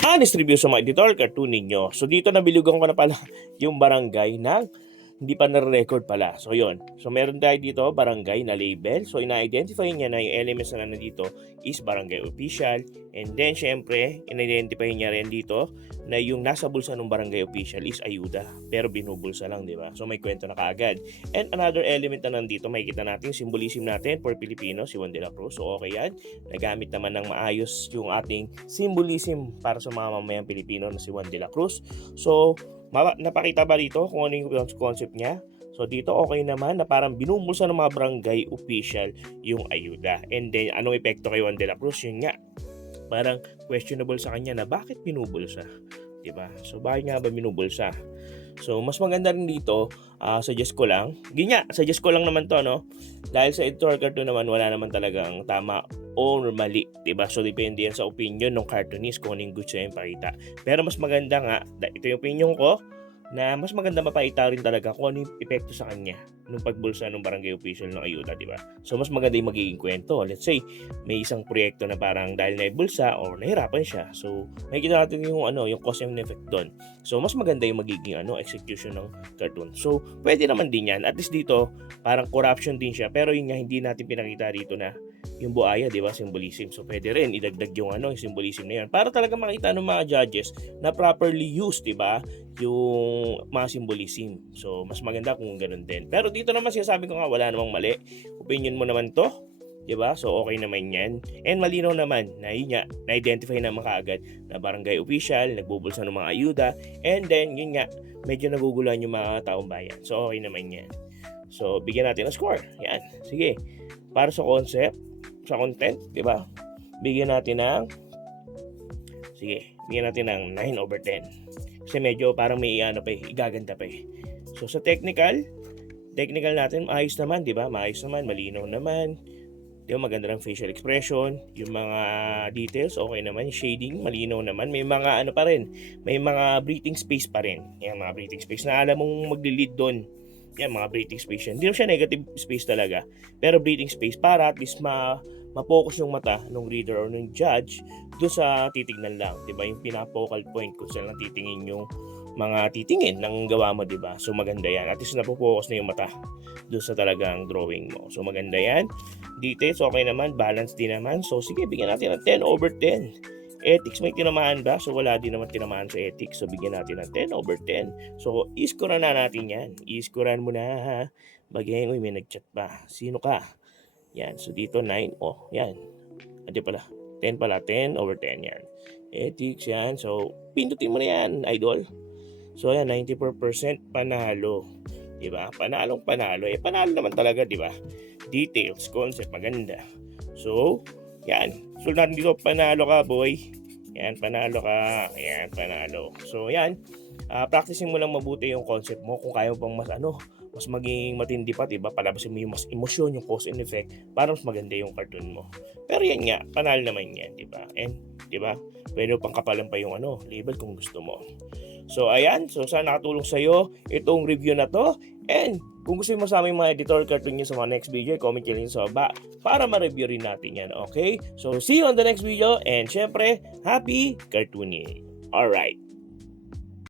Honest review sa mga editor, cartoon ninyo. So dito nabilugan ko na pala yung barangay ng hindi pa na-record pala. So yun. So meron tayo dito barangay na label. So ina-identify niya na yung elements na nandito is barangay official. And then syempre, in-identify niya rin dito na yung nasa bulsa ng barangay official is ayuda. Pero binubulsa lang, di ba? So may kwento na kaagad. And another element na nandito, makikita natin, symbolism natin for Filipino, si Juan de la Cruz. So okay yan. Nagamit naman ng maayos yung ating symbolism para sa mga mamayang Pilipino na si Juan de la Cruz. So napakita ba dito kung ano yung concept niya? So dito okay naman na parang binubulsa ng mga barangay official yung ayuda. And then anong epekto kay Juan de la Cruz? Yun nga, parang questionable sa kanya na bakit binubulsa, 'di ba? So bakit nga ba binubulsa? So mas maganda rin dito, suggest ko lang. Suggest ko lang naman 'to, no. Dahil sa editorial cartoon naman wala naman talagang tama o mali, 'di ba? So depende yan sa opinion ng cartoonist kung anong gusto niya ipakita. Pero mas maganda nga, ito yung opinion ko, na mas maganda mapakita rin talaga kung ano yung epekto sa kanya nung pagbulsa ng barangay official ng ayuda, di ba? So mas maganda yung magiging kwento. Let's say may isang proyekto na parang dahil naibulsa or nahirapan siya. So makikita natin yung yung cause and effect doon. So mas maganda yung magiging execution ng cartoon. So pwede naman din yan. At least dito parang corruption din siya, pero yun nga hindi natin pinakita dito na yung buaya, di ba, symbolism. So pwede rin idagdag yung yung symbolism na yan para talaga makita ng mga judges na properly used, di ba, yung mga symbolism. So mas maganda kung ganun din. Pero dito naman sinasabi ko nga wala namang mali. Opinion mo naman to, 'di ba? So okay naman 'yan. And malinaw naman na yun nga, na-identify naman kaagad na barangay official, nagbubulsa ng mga ayuda, and then yun nga, medyo naguguluhan yung mga taong bayan. So okay naman 'yan. So bigyan natin ng score. Yan. Sige. Para sa concept, sa content, 'di ba? Bigyan natin ng bigyan natin ng 9/10. Kasi medyo parang may igaganda pa eh. So sa technical natin, maayos naman, di ba? Maayos naman, malinaw naman. Di ba, maganda ng facial expression. Yung mga details, okay naman. Shading, malinaw naman. May mga pa rin. May mga breathing space pa rin. Yan, mga breathing space na alam mong magli-lead doon. Yan, mga breathing space yan. Hindi naman siya negative space talaga. Pero breathing space para at least ma-focus yung mata ng reader or ng judge doon sa titignan lang. Di ba? Yung pina-focal point kung saan lang titingin yung mga titingin ng gawa mo, di ba? So maganda yan. At least napopokus na yung mata doon sa talagang drawing mo. So maganda yan. Details, okay naman. Balance din naman. So sige, bigyan natin ng 10/10. Ethics, may tinamaan ba? So wala din naman tinamaan sa ethics. So bigyan natin ng 10/10. So i-scorean na natin yan. I-scorean mo na, ha? Bagay, may nag-chat pa. Sino ka? Yan. So dito 9. Oh, yan. Adi pala. 10 pala. 10/10 yan. Ethics yan. So pindutin mo na yan, idol. So ayan, 94% panalo. 'Di ba? Panalo. Panalo naman talaga, 'di ba? Details, concept, maganda. So, yan. So natin dito, panalo ka, boy. Yan, panalo ka. Yan, panalo. So, yan. Practicing mo lang mabuti yung concept mo kung kaya mo pang mas maging matindi pa, 'di ba? Palabasin mo yung mas emosyon, yung cause and effect para mas maganda yung cartoon mo. Pero yan nga, panalo naman yan, 'di ba? And 'di ba? Pwede pang kapalan pa yung label kung gusto mo. So ayan, so sana nakatulong sa iyo itong review na to. And kung gusto mo sa aming mga editorial cartoon niyo sa mga next video, comment nyo rin sa baba para ma-review rin natin yan, okay? So see you on the next video and syempre, happy cartooning. Alright.